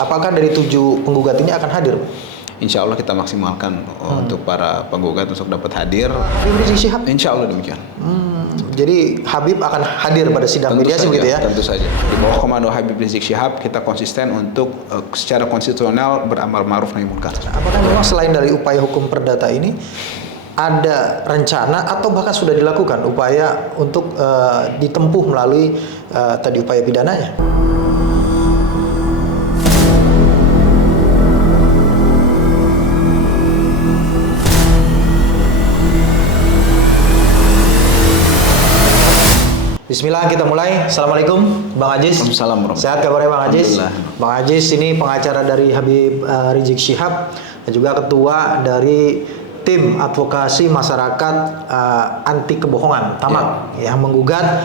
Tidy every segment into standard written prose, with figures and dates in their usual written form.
Apakah dari 7 penggugat ini akan hadir? Insya Allah kita maksimalkan untuk para penggugat untuk dapat hadir. Habib Rizik Syihab? Insya Allah demikian. Jadi Habib akan hadir pada sidang mediasi begitu ya? Tentu saja. Di bawah komando Habib Rizik Syihab kita konsisten untuk secara konstitusional beramal ma'ruf nahi munkar. Apakah memang selain dari upaya hukum perdata ini ada rencana atau bahkan sudah dilakukan upaya untuk ditempuh melalui tadi upaya pidananya? Bismillah, kita mulai. Assalamualaikum Bang Aziz. Waalaikumsalam. Sehat kabarnya Bang Aziz? Bang Aziz ini pengacara dari Habib Rizik Syihab dan juga ketua dari tim advokasi masyarakat anti kebohongan (TAMAK) yang menggugat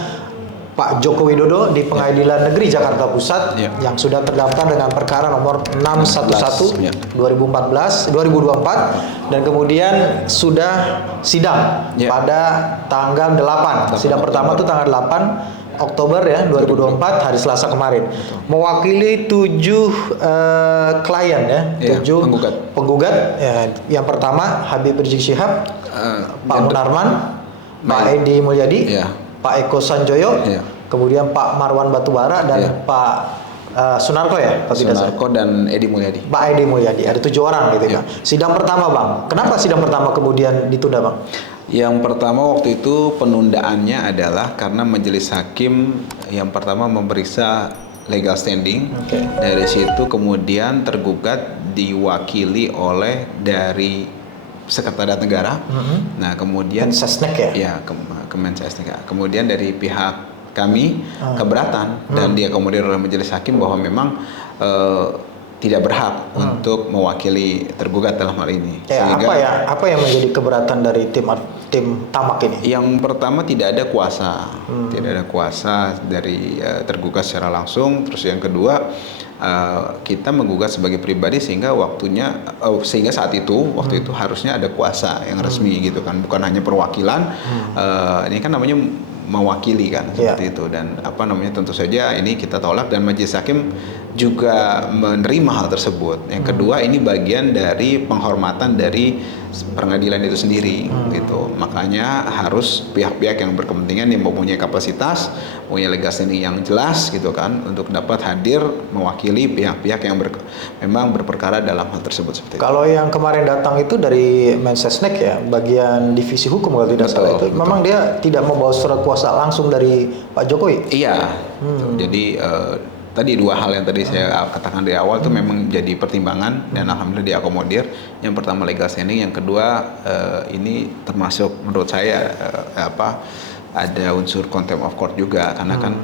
Pak Joko Widodo di Pengadilan Negeri Jakarta Pusat yang sudah terdaftar dengan perkara nomor 611 2024 dan kemudian sudah sidang pada tanggal 8. Sidang pertama itu tanggal 8 Oktober ya 2024 hari Selasa kemarin. Mewakili 7 klien ya, 7 penggugat. Ya, yang pertama Habib Rizik Syihab, Pak Munarman, Pak Edi Mulyadi, Pak Eko Sanjoyo, kemudian Pak Marwan Batubara dan Pak Sunarko ya, Sunarko dan Edi Mulyadi. Pak Edi Mulyadi, ada 7 orang gitu kan. Sidang pertama Bang, kenapa sidang pertama kemudian ditunda Bang? Yang pertama waktu itu penundaannya adalah karena majelis hakim yang pertama memeriksa legal standing. Dari situ kemudian tergugat diwakili oleh dari Sekretariat Negara. Nah kemudian Mensesnek ya? Ya, Kemensesnek. Kemudian dari pihak kami keberatan dan diakomodir oleh majelis hakim bahwa memang tidak berhak untuk mewakili tergugat dalam hal ini. Sehingga, apa yang menjadi keberatan dari tim TAMAK ini? Yang pertama tidak ada kuasa, tidak ada kuasa dari tergugat secara langsung. Terus yang kedua kita menggugat sebagai pribadi sehingga sehingga saat itu waktu itu harusnya ada kuasa yang resmi gitu kan, bukan hanya perwakilan. Ini kan namanya mewakili kan seperti itu, dan tentu saja ini kita tolak dan majelis hakim juga menerima hal tersebut. Yang kedua ini bagian dari penghormatan dari pengadilan itu sendiri gitu. Makanya harus pihak-pihak yang berkepentingan yang mempunyai kapasitas, punya legal standing yang jelas gitu kan untuk dapat hadir mewakili pihak-pihak yang memang berperkara dalam hal tersebut seperti itu. Kalau yang kemarin datang itu dari Mensesnek ya, bagian divisi hukum kalau tidak salah itu, memang dia tidak membawa surat kuasa langsung dari Pak Jokowi? Iya. Jadi tadi 2 hal yang tadi saya katakan dari awal itu memang jadi pertimbangan dan alhamdulillah diakomodir. Yang pertama legal standing, yang kedua ini termasuk menurut saya ada unsur contempt of court juga karena kan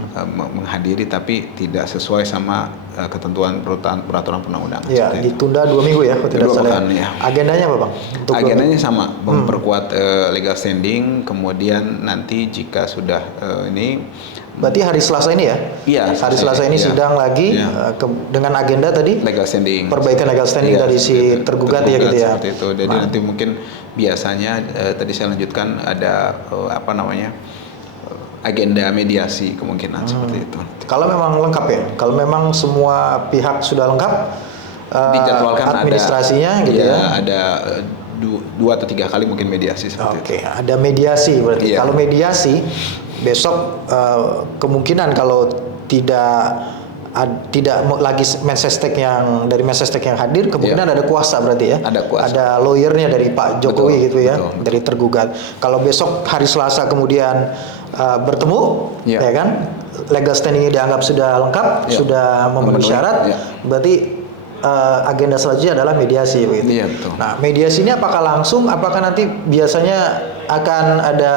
menghadiri tapi tidak sesuai sama ketentuan peraturan perundang-undangan. Iya, ditunda 2 minggu ya kalau tidak salah. Agendanya apa Bang? Agendanya sama, memperkuat legal standing, kemudian nanti jika sudah ini berarti hari Selasa ini ya? Iya. Hari Selasa ini sidang lagi dengan agenda tadi legal standing. Perbaikan legal standing dari si tergugat ya gitu ya. Seperti itu. Jadi nanti mungkin biasanya tadi saya lanjutkan ada agenda mediasi kemungkinan seperti itu. Kalau memang lengkap ya, kalau memang semua pihak sudah lengkap, dijadwalkan administrasinya gitu ya. Ada 2 atau 3 kali mungkin mediasi seperti itu. Ada mediasi berarti. Kalau mediasi besok kemungkinan kalau tidak lagi Mensesnek yang dari Mensesnek yang hadir, kemungkinan ada kuasa berarti ya. Ada kuasa. Ada lawyernya dari Pak Jokowi gitu ya, dari tergugat. Kalau besok hari Selasa kemudian bertemu, ya kan, legal standingnya dianggap sudah lengkap, sudah memenuhi syarat, berarti agenda selanjutnya adalah mediasi begitu. Iya, betul. Nah, mediasi ini apakah langsung, apakah nanti biasanya akan ada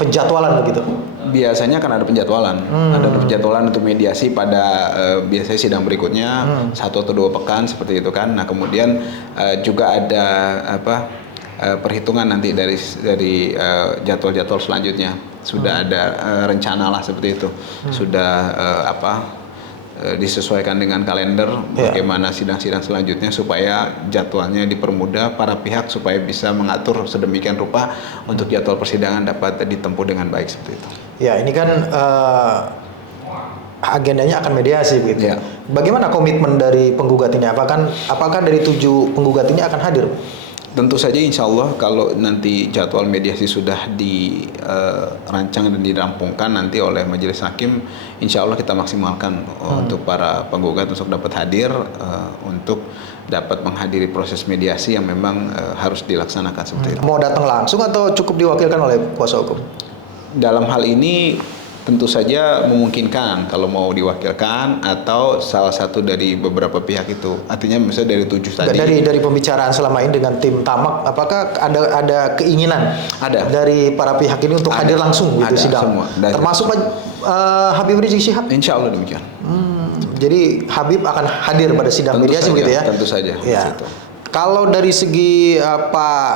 penjadwalan begitu? Biasanya akan ada penjadwalan, ada penjadwalan untuk mediasi pada biasanya sidang berikutnya 1 atau 2 pekan seperti itu kan. Nah kemudian juga ada perhitungan nanti dari jadwal-jadwal selanjutnya sudah ada rencana lah seperti itu, sudah disesuaikan dengan kalender bagaimana sidang-sidang selanjutnya supaya jadwalnya dipermudah para pihak supaya bisa mengatur sedemikian rupa untuk jadwal persidangan dapat ditempuh dengan baik seperti itu. Ya, ini kan agendanya akan mediasi begitu. Ya. Bagaimana komitmen dari penggugat ini? Apakah dari 7 penggugat ini akan hadir? Tentu saja insya Allah kalau nanti jadwal mediasi sudah dirancang dan dirampungkan nanti oleh majelis hakim, insya Allah kita maksimalkan untuk para penggugat untuk dapat hadir, untuk dapat menghadiri proses mediasi yang memang harus dilaksanakan seperti itu. Mau datang langsung atau cukup diwakilkan oleh kuasa hukum? Dalam hal ini tentu saja memungkinkan kalau mau diwakilkan atau salah satu dari beberapa pihak itu. Artinya misalnya dari 7 tadi. Dari pembicaraan selama ini dengan tim Tamak, apakah ada keinginan dari para pihak ini untuk hadir langsung gitu sidang? Semua. Termasuk Habib Rizik Syihab? Insya Allah demikian. Jadi Habib akan hadir pada sidang Tentu mediasi saja, begitu ya? Tentu saja. Ya. Kalau dari segi Pak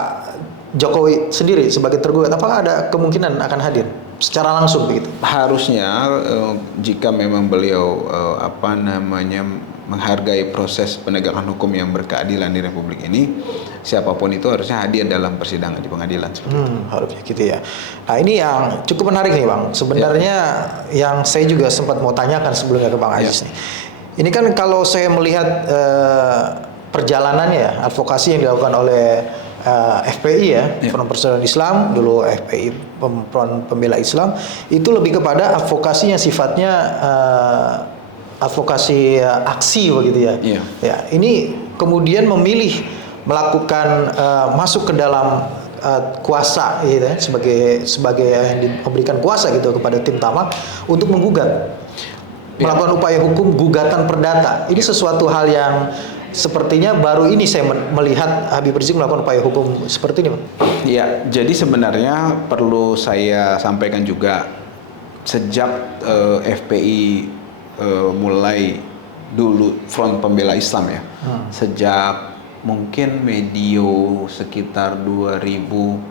Jokowi sendiri sebagai tergugat, apakah ada kemungkinan akan hadir secara langsung begitu? Harusnya jika memang beliau menghargai proses penegakan hukum yang berkeadilan di Republik ini, siapapun itu harusnya hadir dalam persidangan di pengadilan seperti itu. Harusnya gitu ya. Nah ini yang cukup menarik nih Bang. Sebenarnya yang saya juga sempat mau tanyakan sebelumnya ke Bang Aziz nih. Ini kan kalau saya melihat perjalanannya advokasi yang dilakukan oleh FPI ya, Front Persatuan Islam, dulu FPI Front Pembela Islam, itu lebih kepada advokasi yang sifatnya advokasi aksi begitu ya. Ya, ini kemudian memilih melakukan masuk ke dalam kuasa gitu ya, sebagai yang diberikan kuasa gitu kepada tim Tamak untuk menggugat, melakukan upaya hukum gugatan perdata. Ini sesuatu hal yang sepertinya baru ini saya melihat Habib Rizik melakukan upaya hukum seperti ini, Pak. Ya, jadi sebenarnya perlu saya sampaikan juga sejak FPI mulai dulu Front Pembela Islam ya, sejak mungkin medio sekitar 2012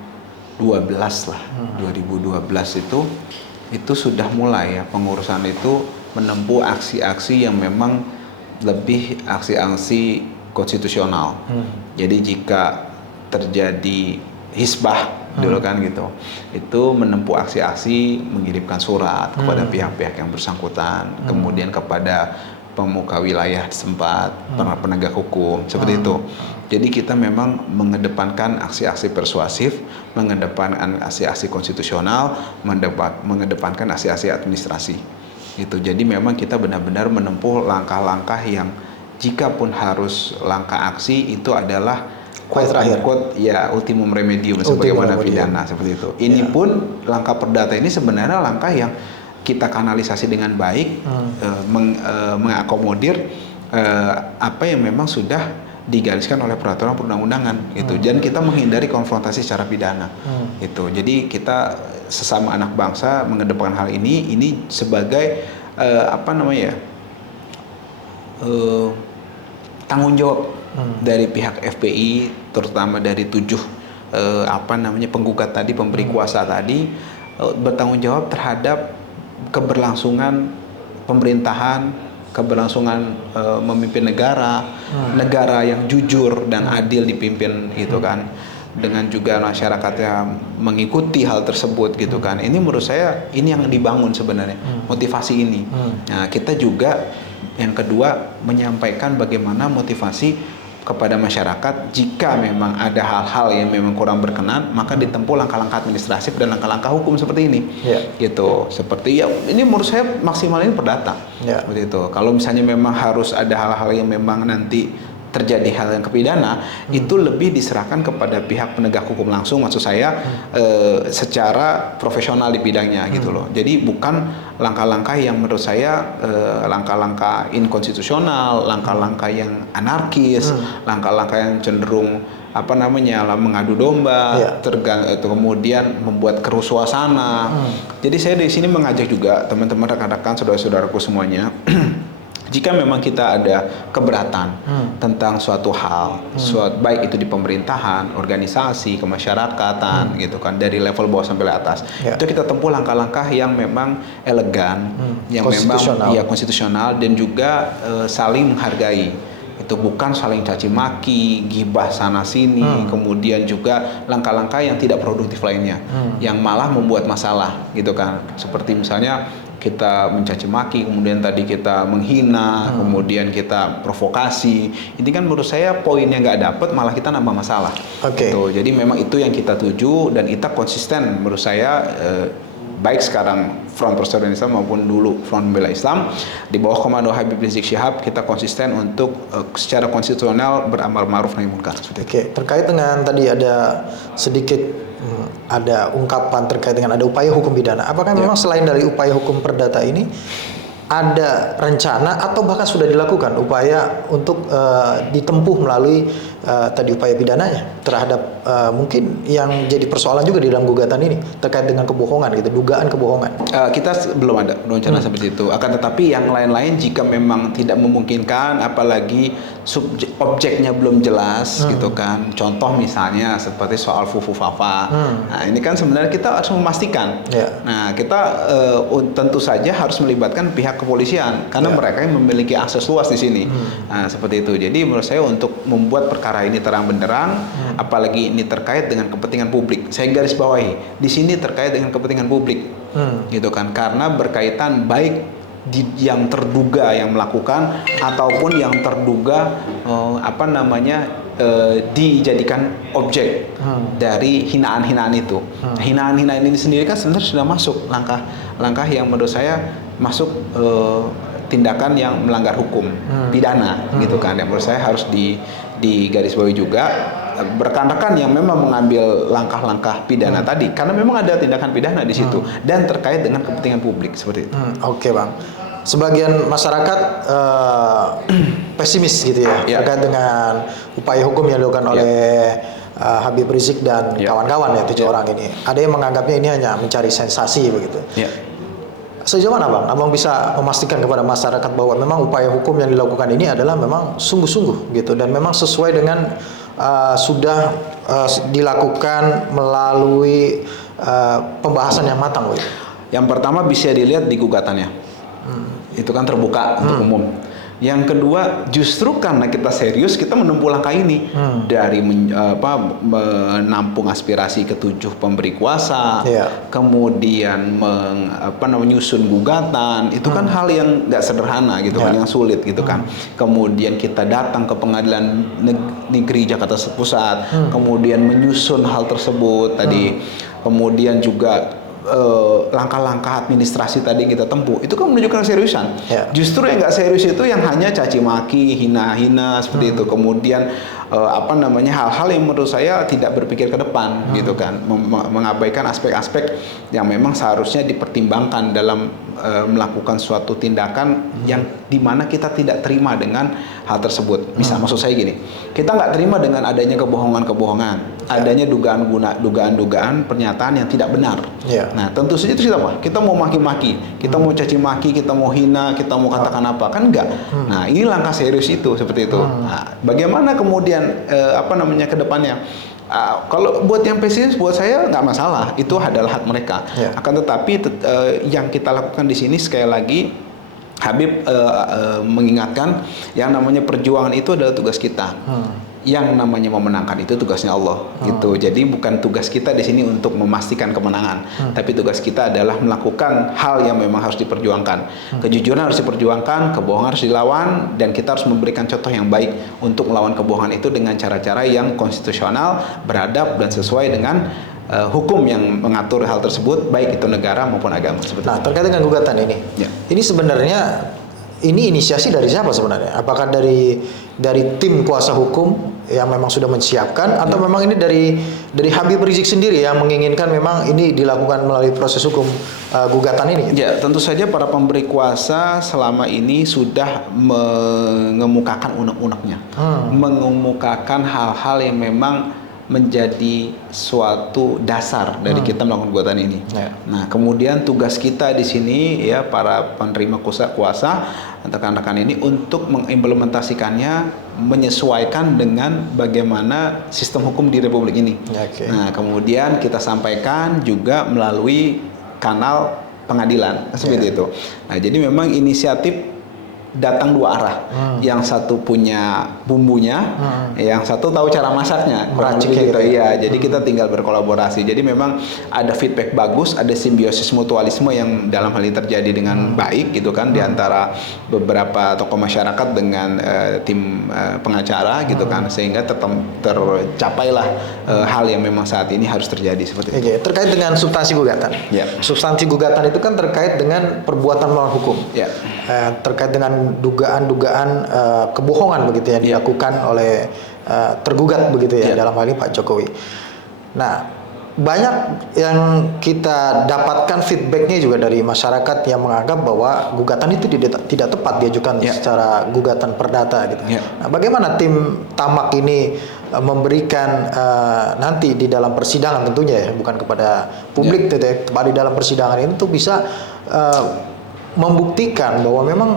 lah, 2012 itu sudah mulai ya pengurusan itu menempuh aksi-aksi yang memang lebih aksi-aksi konstitusional. Jadi jika terjadi hisbah dulu kan gitu, itu menempuh aksi-aksi mengirimkan surat kepada pihak-pihak yang bersangkutan, kemudian kepada pemuka wilayah setempat, para penegak hukum, seperti itu. Jadi kita memang mengedepankan aksi-aksi persuasif, mengedepankan aksi-aksi konstitusional, mengedepankan aksi-aksi administrasi. Gitu. Jadi memang kita benar-benar menempuh langkah-langkah yang jika pun harus langkah aksi itu adalah quote ya ultimum remedium sebagaimana pidana seperti itu. Ini pun langkah perdata ini sebenarnya langkah yang kita kanalisasi dengan baik, mengakomodir apa yang memang sudah digariskan oleh peraturan perundang-undangan gitu. Dan kita menghindari konfrontasi secara pidana. Gitu. Jadi kita sesama anak bangsa mengedepankan hal ini sebagai tanggung jawab dari pihak FPI, terutama dari 7 penggugat tadi, pemberi kuasa tadi, bertanggung jawab terhadap keberlangsungan pemerintahan, keberlangsungan memimpin negara yang jujur dan adil dipimpin gitu kan, dengan juga masyarakatnya mengikuti hal tersebut gitu kan. Ini menurut saya ini yang dibangun sebenarnya, motivasi ini. Nah, kita juga yang kedua menyampaikan bagaimana motivasi kepada masyarakat jika memang ada hal-hal yang memang kurang berkenan, maka ditempuh langkah-langkah administratif dan langkah-langkah hukum seperti ini. Gitu. Seperti ya ini menurut saya maksimal ini perdata. Seperti itu. Kalau misalnya memang harus ada hal-hal yang memang nanti terjadi hal yang kepidana, itu lebih diserahkan kepada pihak penegak hukum langsung, maksud saya secara profesional di bidangnya gitu loh. Jadi bukan langkah-langkah yang menurut saya langkah-langkah inkonstitusional, langkah-langkah yang anarkis, langkah-langkah yang cenderung mengadu domba, kemudian membuat keruh suasana. Jadi saya di sini mengajak juga teman-teman, rekan-rekan, saudara-saudaraku semuanya. Jika memang kita ada keberatan tentang suatu hal, baik itu di pemerintahan, organisasi, kemasyarakatan, gitu kan, dari level bawah sampai atas, itu kita tempuh langkah-langkah yang memang elegan, yang memang konstitusional dan juga saling menghargai. Itu bukan saling caci maki, gibah sana sini, kemudian juga langkah-langkah yang tidak produktif lainnya, yang malah membuat masalah, gitu kan. Seperti misalnya kita mencaci maki, kemudian tadi kita menghina, kemudian kita provokasi. Ini kan menurut saya poinnya nggak dapet, malah kita nambah masalah. Oke. Gitu. Jadi memang itu yang kita tuju dan kita konsisten menurut saya. Baik sekarang Front Persatuan Islam maupun dulu Front Pembela Islam di bawah komando Habib Rizik Syihab, kita konsisten untuk secara konstitusional beramal ma'ruf nahi munkar. Oke, terkait dengan tadi ada sedikit ada ungkapan terkait dengan ada upaya hukum pidana. Apakah memang selain dari upaya hukum perdata ini ada rencana atau bahkan sudah dilakukan upaya untuk ditempuh melalui tadi upaya pidananya terhadap mungkin yang jadi persoalan juga di dalam gugatan ini terkait dengan kebohongan gitu, dugaan kebohongan? Kita belum ada rencana seperti itu. Akan tetapi yang lain-lain jika memang tidak memungkinkan, apalagi objeknya belum jelas gitu kan. Contoh misalnya seperti soal fufu fafa. Nah ini kan sebenarnya kita harus memastikan. Nah kita tentu saja harus melibatkan pihak kepolisian karena mereka yang memiliki akses luas di sini. Nah seperti itu. Jadi menurut saya untuk membuat perkara ini terang benderang, apalagi ini terkait dengan kepentingan publik. Saya garis bawahi di sini terkait dengan kepentingan publik, gitu kan. Karena berkaitan baik yang terduga yang melakukan ataupun yang terduga dijadikan objek dari hinaan-hinaan itu. Hinaan-hinaan ini sendiri kan sebenarnya sudah masuk langkah yang menurut saya masuk tindakan yang melanggar hukum pidana gitu kan. Yang menurut saya harus digarisbawahi juga rekan-rekan yang memang mengambil langkah-langkah pidana tadi, karena memang ada tindakan pidana di situ dan terkait dengan kepentingan publik seperti itu. Oke, Bang. Sebagian masyarakat pesimis gitu ya terkait dengan upaya hukum yang dilakukan oleh Habib Rizik dan kawan-kawan ya 7 orang ini. Ada yang menganggapnya ini hanya mencari sensasi begitu. Sejauh mana Bang, Abang bisa memastikan kepada masyarakat bahwa memang upaya hukum yang dilakukan ini adalah memang sungguh-sungguh gitu dan memang sesuai dengan sudah dilakukan melalui pembahasan yang matang gitu? Yang pertama bisa dilihat di gugatannya, itu kan terbuka untuk umum. Yang kedua, justru karena kita serius, kita menempuh langkah ini dari menampung aspirasi ketujuh pemberi kuasa, kemudian menyusun gugatan, itu kan hal yang nggak sederhana gitu kan, yang sulit gitu kan. Kemudian kita datang ke Pengadilan Negeri Jakarta Pusat, kemudian menyusun hal tersebut tadi, kemudian juga langkah-langkah administrasi tadi yang kita tempuh itu kan menunjukkan keseriusan. Justru yang nggak serius itu yang hanya caci maki, hina-hina seperti itu. Kemudian hal-hal yang menurut saya tidak berpikir ke depan gitu kan, mengabaikan aspek-aspek yang memang seharusnya dipertimbangkan dalam melakukan suatu tindakan yang dimana kita tidak terima dengan hal tersebut. Misal maksud saya gini, kita nggak terima dengan adanya kebohongan-kebohongan, adanya dugaan-dugaan pernyataan yang tidak benar. Nah tentu saja itu apa? Kita mau maki-maki, kita mau caci maki, kita mau hina, kita mau katakan apa, kan enggak. Nah ini langkah serius itu seperti itu. Nah, bagaimana kemudian ke depannya? Kalau buat yang pesimis, buat saya nggak masalah, itu adalah hak mereka. Akan tetapi yang kita lakukan di sini sekali lagi, Habib mengingatkan yang namanya perjuangan itu adalah tugas kita. Yang namanya memenangkan itu tugasnya Allah gitu. Jadi bukan tugas kita di sini untuk memastikan kemenangan, tapi tugas kita adalah melakukan hal yang memang harus diperjuangkan. Kejujuran harus diperjuangkan, kebohongan harus dilawan, dan kita harus memberikan contoh yang baik untuk melawan kebohongan itu dengan cara-cara yang konstitusional, beradab dan sesuai dengan hukum yang mengatur hal tersebut, baik itu negara maupun agama. Nah, terkait dengan gugatan ini, ini sebenarnya ini inisiasi dari siapa sebenarnya? Apakah dari tim kuasa hukum yang memang sudah menyiapkan, atau memang ini dari Habib Rizik sendiri yang menginginkan memang ini dilakukan melalui proses hukum gugatan ini? Ya, tentu saja para pemberi kuasa selama ini sudah mengemukakan unek-uneknya, mengemukakan hal-hal yang memang menjadi suatu dasar dari kita melakukan gugatan ini. Nah, kemudian tugas kita di sini ya para penerima kuasa rekan-rekan ini untuk mengimplementasikannya, menyesuaikan dengan bagaimana sistem hukum di Republik ini. Nah, kemudian kita sampaikan juga melalui kanal pengadilan seperti itu. Nah, jadi memang inisiatif datang dua arah. Yang satu punya bumbunya, yang satu tahu cara masaknya. Meracik gitu. gitu. Iya, jadi kita tinggal berkolaborasi. Jadi memang ada feedback bagus, ada simbiosis mutualisme yang dalam hal ini terjadi dengan baik gitu kan di antara beberapa tokoh masyarakat dengan tim pengacara gitu kan, sehingga tercapailah hal yang memang saat ini harus terjadi seperti itu. Oke, terkait dengan substansi gugatan. Ya. Substansi gugatan itu kan terkait dengan perbuatan melawan hukum. Ya. Terkait dengan dugaan-dugaan kebohongan begitu yang dilakukan oleh tergugat begitu ya, dalam hal ini Pak Jokowi. Nah, banyak yang kita dapatkan feedbacknya juga dari masyarakat yang menganggap bahwa gugatan itu tidak tepat diajukan secara gugatan perdata gitu. Nah, bagaimana tim Tamak ini memberikan nanti di dalam persidangan tentunya ya, bukan kepada publik gitu ya, di dalam persidangan ini tuh bisa membuktikan bahwa memang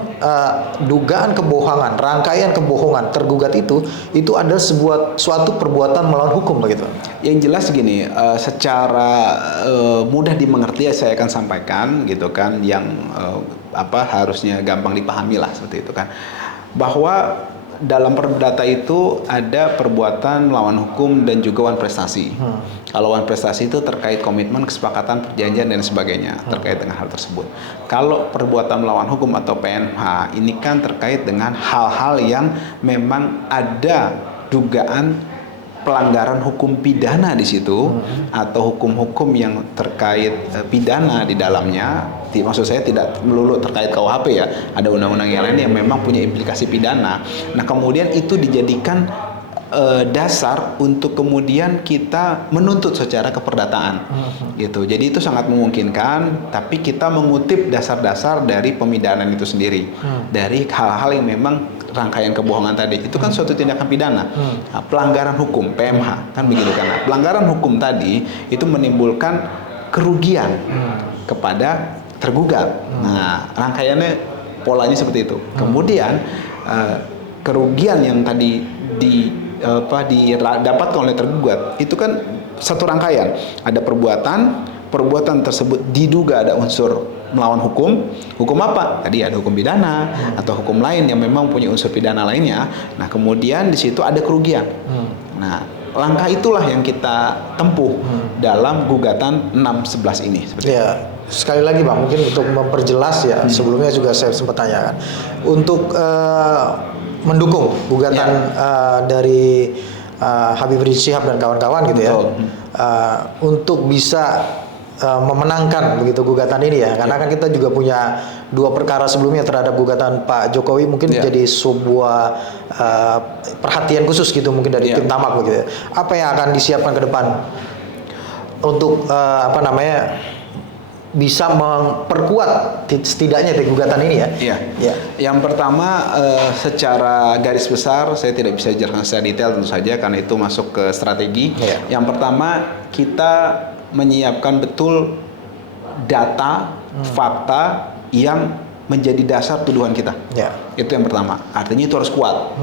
dugaan kebohongan, rangkaian kebohongan tergugat itu adalah suatu perbuatan melawan hukum begitu. Yang jelas gini, secara mudah dimengerti saya akan sampaikan gitu kan, yang harusnya gampang dipahami lah seperti itu kan, bahwa dalam perdata itu ada perbuatan melawan hukum dan juga wan prestasi. Kalau wan prestasi itu terkait komitmen, kesepakatan, perjanjian dan sebagainya terkait dengan hal tersebut. Kalau perbuatan melawan hukum atau PMH ini kan terkait dengan hal-hal yang memang ada dugaan pelanggaran hukum pidana di situ atau hukum-hukum yang terkait pidana di dalamnya. Maksud saya tidak melulu terkait KUHP ya, ada undang-undang yang lain yang memang punya implikasi pidana. Nah, kemudian itu dijadikan dasar untuk kemudian kita menuntut secara keperdataan gitu. Jadi itu sangat memungkinkan, tapi kita mengutip dasar-dasar dari pemidanaan itu sendiri, dari hal-hal yang memang rangkaian kebohongan tadi itu kan suatu tindakan pidana. Nah, pelanggaran hukum PMH kan begitu kan. Nah, pelanggaran hukum tadi itu menimbulkan kerugian kepada tergugat. Nah, rangkaiannya polanya seperti itu. Kemudian kerugian yang tadi didapatkan oleh tergugat itu kan satu rangkaian. Ada perbuatan tersebut diduga ada unsur melawan hukum. Hukum apa? Tadi ada hukum pidana atau hukum lain yang memang punya unsur pidana lainnya. Nah, kemudian di situ ada kerugian. Nah, langkah itulah yang kita tempuh dalam gugatan 611 ini. Ya, sekali lagi Bang, mungkin untuk memperjelas ya, sebelumnya juga saya sempat tanyakan. Untuk mendukung gugatan dari Habib Rizik Syihab dan kawan-kawan gitu ya, untuk bisa memenangkan begitu gugatan ini ya, karena kan kita juga punya 2 perkara sebelumnya terhadap gugatan Pak Jokowi, mungkin jadi sebuah perhatian khusus gitu mungkin dari tim Tamak begitu ya. Apa yang akan disiapkan ke depan untuk bisa memperkuat setidaknya di gugatan ini ya? Iya. Yang pertama, secara garis besar saya tidak bisa jelaskan secara detail tentu saja karena itu masuk ke strategi. Yang pertama, kita menyiapkan betul data, fakta yang menjadi dasar tuduhan kita. Itu yang pertama. Artinya itu harus kuat.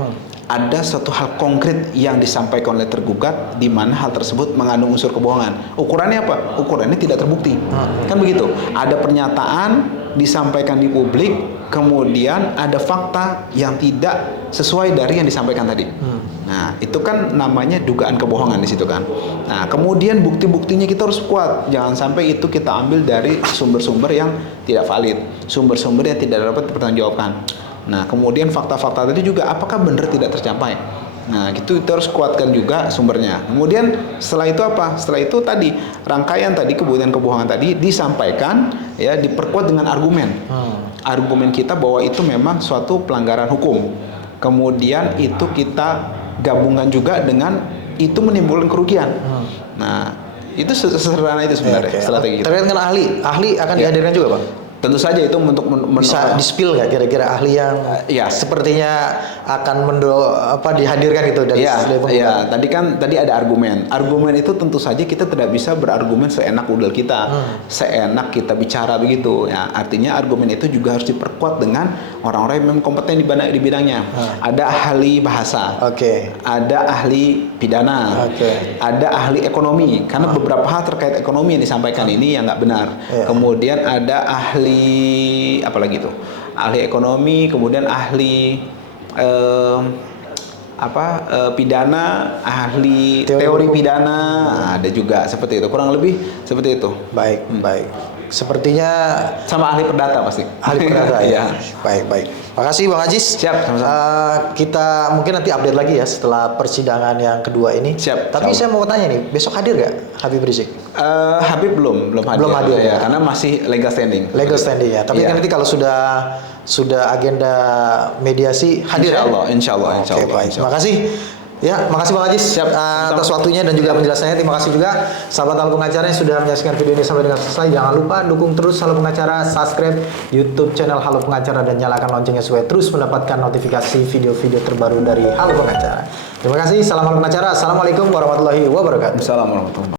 Ada satu hal konkret yang disampaikan oleh tergugat di mana hal tersebut mengandung unsur kebohongan. Ukurannya apa? Ukurannya tidak terbukti. Kan begitu. Ada pernyataan disampaikan di publik, kemudian ada fakta yang tidak sesuai dari yang disampaikan tadi. Nah, itu kan namanya dugaan kebohongan di situ kan. Nah, kemudian bukti-buktinya kita harus kuat. Jangan sampai itu kita ambil dari sumber-sumber yang tidak valid, sumber-sumber yang tidak dapat dipertanggungjawabkan. Nah, kemudian fakta-fakta tadi juga apakah benar tidak tercapai. Nah, itu kita harus kuatkan juga sumbernya. Kemudian setelah itu apa? Setelah itu tadi rangkaian tadi kebohongan tadi disampaikan ya, diperkuat dengan argumen. Argumen kita bahwa itu memang suatu pelanggaran hukum. Kemudian itu kita gabungkan juga dengan itu menimbulkan kerugian. Nah, itu sederhana itu sebenarnya strategi. Terkait dengan ahli akan dihadirkan juga Bang? Tentu saja itu untuk bisa di-spill nggak kira-kira ahli yang sepertinya akan dihadirkan gitu dari tadi ada argumen itu tentu saja kita tidak bisa berargumen seenak udel kita, seenak kita bicara begitu ya. Artinya argumen itu juga harus diperkuat dengan orang-orang yang memang kompeten di bidangnya. Ada ahli bahasa, ada ahli pidana, ada ahli ekonomi karena beberapa hal terkait ekonomi yang disampaikan ini yang nggak benar. Kemudian ada ahli apalagi itu ahli ekonomi, kemudian ahli pidana, ahli teori pidana, ada juga seperti itu, kurang lebih seperti itu. Baik, baik. Sepertinya Sama ahli perdata pasti. ahli perdata ya. Ya. Baik, baik. Makasih Bang Ajis. Siap, sama-sama. Kita mungkin nanti update lagi ya setelah persidangan yang kedua ini. Siap, Tapi sama. saya mau tanya nih, besok hadir nggak Habib Rizik? Habib belum hadir. Belum hadir, ya. Karena masih legal standing. Legal standing ya. Tapi Iya. kan nanti kalau sudah agenda mediasi hadir Insya ya? Allah, insya Allah, insya Oke, Allah, baik. insya Allah. Makasih. Ya, makasih Bang Ajis Siap, atas waktunya dan juga penjelasannya. Terima kasih juga sahabat Halo Pengacara yang sudah menyaksikan video ini sampai dengan selesai. Jangan lupa dukung terus Halo Pengacara, subscribe YouTube channel Halo Pengacara dan nyalakan loncengnya supaya terus mendapatkan notifikasi video-video terbaru dari Halo Pengacara. Terima kasih. Salam Halo Pengacara. Assalamualaikum warahmatullahi wabarakatuh. Assalamualaikum warahmatullahi wabarakatuh.